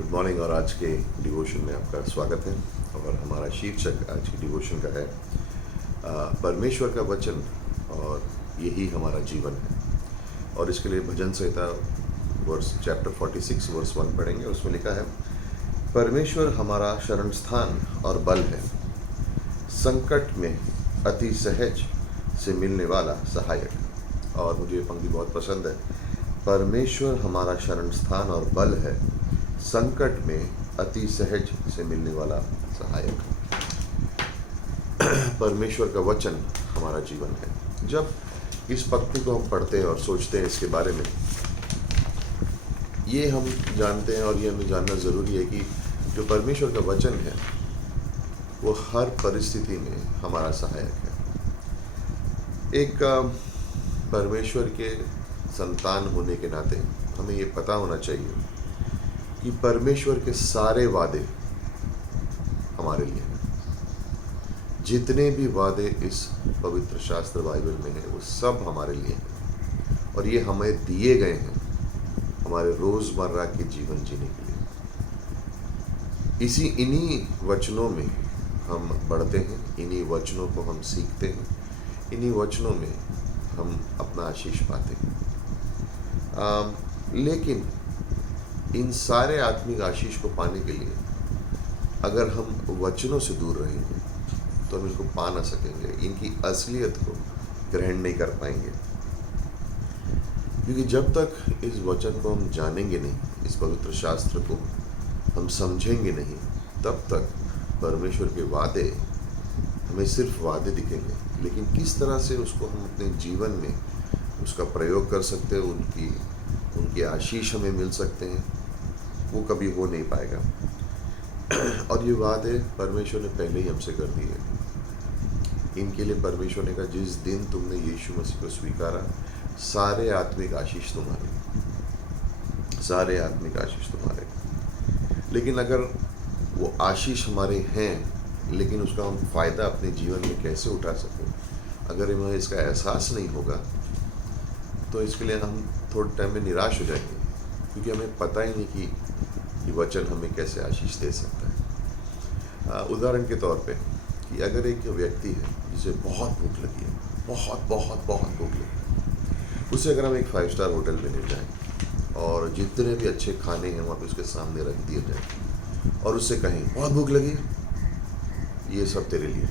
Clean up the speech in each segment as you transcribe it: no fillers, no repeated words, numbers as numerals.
Good morning. और आज के डिवोशन में आपका स्वागत है। और हमारा शीर्षक आज की डिवोशन का है परमेश्वर का वचन, और यही हमारा जीवन है। और इसके लिए भजन संहिता वर्स चैप्टर 46 वर्स 1 पढ़ेंगे। उसमें लिखा है, परमेश्वर हमारा शरण स्थान और बल है, संकट में अति सहज से मिलने वाला सहायक। और मुझे ये पंक्ति बहुत पसंद है, परमेश्वर हमारा शरण स्थान और बल है, संकट में अति सहज से मिलने वाला सहायक। परमेश्वर का वचन हमारा जीवन है। जब इस पंक्ति को हम पढ़ते हैं और सोचते हैं इसके बारे में, ये हम जानते हैं और ये हमें जानना ज़रूरी है कि जो परमेश्वर का वचन है वो हर परिस्थिति में हमारा सहायक है। एक परमेश्वर के संतान होने के नाते हमें ये पता होना चाहिए कि परमेश्वर के सारे वादे हमारे लिए हैं। जितने भी वादे इस पवित्र शास्त्र बाइबल में हैं वो सब हमारे लिए हैं, और ये हमें दिए गए हैं हमारे रोज़मर्रा के जीवन जीने के लिए। इन्हीं वचनों में हम बढ़ते हैं, इन्हीं वचनों को हम सीखते हैं, इन्हीं वचनों में हम अपना आशीष पाते हैं। लेकिन इन सारे आत्मिक आशीष को पाने के लिए अगर हम वचनों से दूर रहेंगे तो हम इनको पा ना सकेंगे, इनकी असलियत को ग्रहण नहीं कर पाएंगे। क्योंकि जब तक इस वचन को हम जानेंगे नहीं, इस पवित्र शास्त्र को हम समझेंगे नहीं, तब तक परमेश्वर के वादे हमें सिर्फ वादे दिखेंगे, लेकिन किस तरह से उसको हम अपने जीवन में उसका प्रयोग कर सकते हैं, उनके आशीष हमें मिल सकते हैं, वो कभी हो नहीं पाएगा। और ये वादे परमेश्वर ने पहले ही हमसे कर दिए। इनके लिए परमेश्वर ने कहा, जिस दिन तुमने यीशु मसीह को स्वीकारा, सारे आत्मिक आशीष तुम्हारे, सारे आत्मिक आशीष तुम्हारे। लेकिन अगर वो आशीष हमारे हैं, लेकिन उसका हम फ़ायदा अपने जीवन में कैसे उठा सकें, अगर हमें इसका एहसास नहीं होगा तो इसके लिए हम थोड़े टाइम में निराश हो जाएंगे, क्योंकि हमें पता ही नहीं कि ये वचन हमें कैसे आशीष दे सकता है। उदाहरण के तौर पे कि अगर एक व्यक्ति है जिसे बहुत भूख लगी है, बहुत बहुत बहुत भूख लगी है, उसे अगर हम एक 5 स्टार होटल में ले जाएं और जितने भी अच्छे खाने हैं वहाँ पे उसके सामने रख दिए जाएं और उससे कहें बहुत भूख लगी, ये सब तेरे लिए,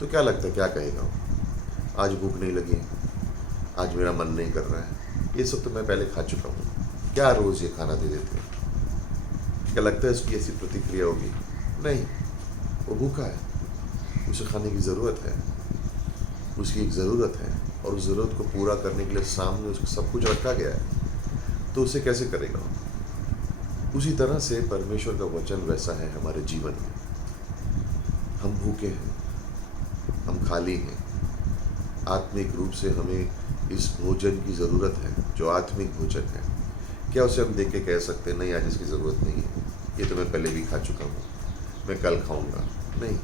तो क्या लगता है, क्या कहेगा वो? आज भूख नहीं लगी, आज मेरा मन नहीं कर रहा है, ये सब तो मैं पहले खा चुका हूँ, क्या रोज़ ये खाना दे देते हैं? क्या लगता है उसकी ऐसी प्रतिक्रिया होगी? नहीं, वो भूखा है, उसे खाने की ज़रूरत है, उसकी एक ज़रूरत है, और उस ज़रूरत को पूरा करने के लिए सामने उसको सब कुछ रखा गया है, तो उसे कैसे करेगा? उसी तरह से परमेश्वर का वचन वैसा है हमारे जीवन में। हम भूखे हैं, हम खाली हैं, आत्मिक रूप से हमें इस भोजन की ज़रूरत है जो आत्मिक भोजन है। क्या उसे हम देख के कह सकते हैं, नहीं आज इसकी ज़रूरत नहीं है, ये तो मैं पहले भी खा चुका हूँ, मैं कल खाऊंगा? नहीं,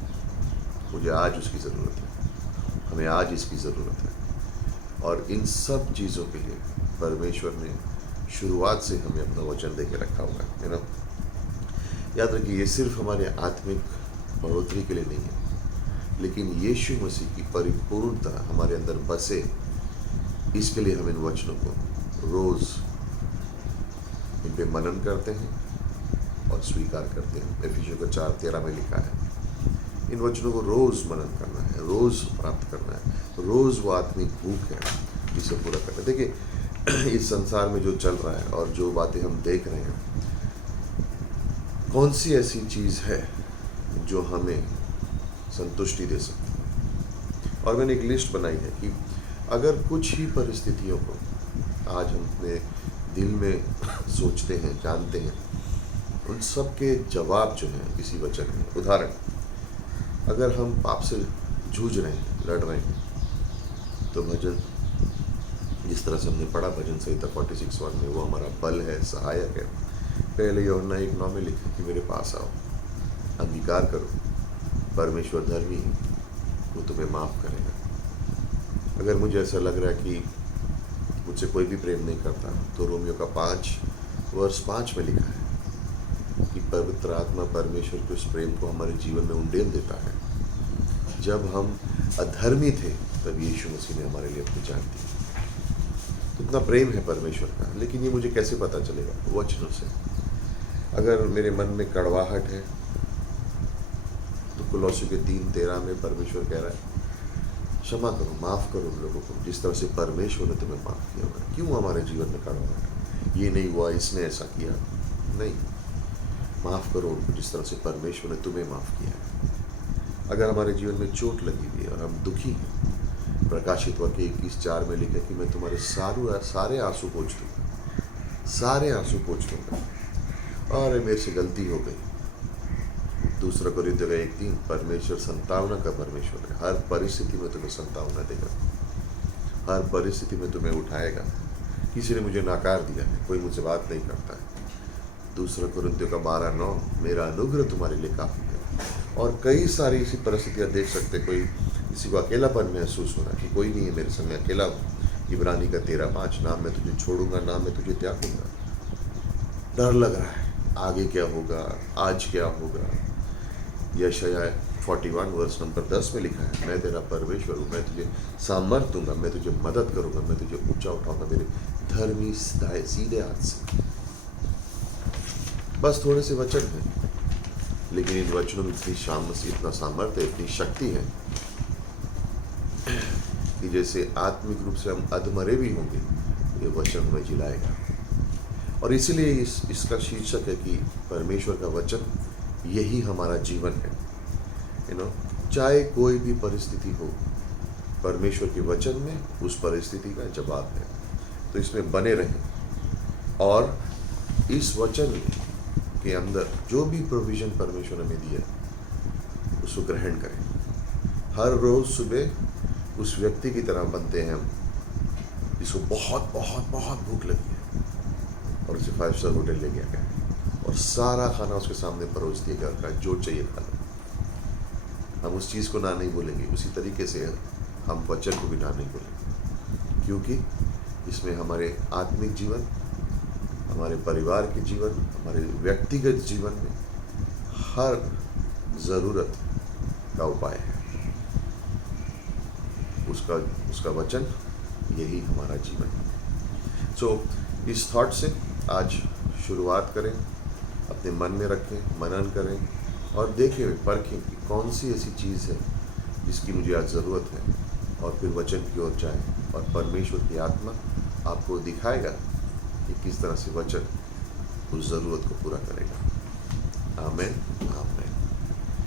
मुझे आज उसकी ज़रूरत है, हमें आज इसकी ज़रूरत है। और इन सब चीज़ों के लिए परमेश्वर ने शुरुआत से हमें अपना वचन दे के रखा होगा, है ना। याद रखिए, ये सिर्फ हमारे आत्मिक बढ़ोतरी के लिए नहीं है, लेकिन यीशु मसीह की परिपूर्णता हमारे अंदर बसे, इसके लिए हम इन वचनों को रोज़ इन पे मनन करते हैं और स्वीकार करते हैं। एफिसियों को 4:13 में लिखा है, इन वचनों को रोज़ मनन करना है, रोज़ प्राप्त करना है, रोज़ वो आत्मिक भूख है जिसे पूरा करना है। देखिए, इस संसार में जो चल रहा है और जो बातें हम देख रहे हैं, कौन सी ऐसी चीज़ है जो हमें संतुष्टि दे सकती है? और मैंने एक लिस्ट बनाई है कि अगर कुछ ही परिस्थितियों को आज हम अपने दिल में सोचते हैं, जानते हैं, उन सब के जवाब जो हैं इसी वचन में। उदाहरण, अगर हम पाप से जूझ रहे हैं, लड़ रहे हैं, तो भजन जिस तरह से हमने पढ़ा भजन संहिता 46:1 में, वो हमारा बल है, सहायक है। पहले यूहन्ना 1:9 में लिखा कि मेरे पास आओ, अंगीकार करो, परमेश्वर धर्मी है, वो तुम्हें माफ़ करेगा। अगर मुझे ऐसा लग रहा है कि मुझसे कोई भी प्रेम नहीं करता, तो रोमियो का 5:5 में लिखा है कि पवित्र आत्मा परमेश्वर के उस प्रेम को हमारे जीवन में उंडेल देता है। जब हम अधर्मी थे तब यीशु मसीह ने हमारे लिए अपनी जान दी। कितना प्रेम है परमेश्वर का। लेकिन ये मुझे कैसे पता चलेगा? वचनों से। अगर मेरे मन में कड़वाहट है तो कुलोसियों के 3:13 में परमेश्वर कह रहा है क्षमा करो, माफ़ करो उन लोगों को जिस तरह से परमेश्वर ने तुम्हें माफ़ किया होगा। क्यों हमारे जीवन में कड़वाहट है? ये नहीं हुआ, इसने ऐसा किया, नहीं। माफ़ करो उनको जिस तरह से परमेश्वर ने तुम्हें माफ़ किया है। अगर हमारे जीवन में चोट लगी हुई है और हम दुखी हैं, प्रकाशित वाक्य 21:4 में लिखा कि मैं तुम्हारे सारे आंसू पोंछ दूंगा, सारे आंसू पोंछ दूंगा। और मेरे से गलती हो गई। दूसरा कोरिन्थियों 1:3 परमेश्वर संतावना का परमेश्वर है। हर परिस्थिति में तुम्हें संतावना देगा, हर परिस्थिति में तुम्हें उठाएगा। किसी ने मुझे नकार दिया है, कोई मुझसे बात नहीं करता है, दूसरा कोरिन्थियों का 12:9 मेरा अनुग्रह तुम्हारे लिए काफ़ी है। और कई सारी ऐसी परिस्थितियाँ देख सकते, कोई किसी को अकेलापन महसूस हो रहा है कि कोई नहीं है मेरे संग, मैं अकेला हूँ। इब्रानी का 13:5 ना मैं तुझे छोड़ूंगा ना मैं तुझे त्यागूंगा। डर लग रहा है, आगे क्या होगा, आज क्या होगा। यशायाह 41:10 में लिखा है मैं तेरा परमेश्वर हूँ, मैं तुझे सामर्थ दूंगा, मैं तुझे मदद करूंगा, मैं तुझे ऊंचा उठाऊंगा मेरे धर्मी सीधे हाथ से। बस थोड़े से वचन हैं, लेकिन इन वचनों में इतना सामर्थ्य है, इतनी शक्ति है कि जैसे आत्मिक रूप से हम अधमरे भी होंगे, ये वचन हमें जिलाएगा। और इसीलिए इसका शीर्षक है कि परमेश्वर का वचन यही हमारा जीवन है। चाहे कोई भी परिस्थिति हो, परमेश्वर के वचन में उस परिस्थिति का जवाब है। तो इसमें बने रहें और इस वचन के अंदर जो भी प्रोविज़न परमेश्वर हमें दिया उसको ग्रहण करें। हर रोज़ सुबह उस व्यक्ति की तरह बनते हैं हम जिसको बहुत बहुत बहुत भूख लगी है और उसे 5 स्टार होटल ले गया है और सारा खाना उसके सामने परोस दिया गया है, जो चाहिए खा लो। हम उस चीज़ को ना नहीं बोलेंगे, उसी तरीके से हम वचन को भी ना नहीं बोलेंगे, क्योंकि इसमें हमारे आत्मिक जीवन, हमारे परिवार के जीवन, हमारे व्यक्तिगत जीवन में हर ज़रूरत का उपाय है। उसका वचन यही हमारा जीवन है। सो इस थॉट से आज शुरुआत करें, अपने मन में रखें, मनन करें और देखें, परखें कि कौन सी ऐसी चीज़ है जिसकी मुझे आज ज़रूरत है, और फिर वचन की ओर जाएं और परमेश्वर की आत्मा आपको दिखाएगा कि किस तरह से वचन उस ज़रूरत को पूरा करेगा। आमीन।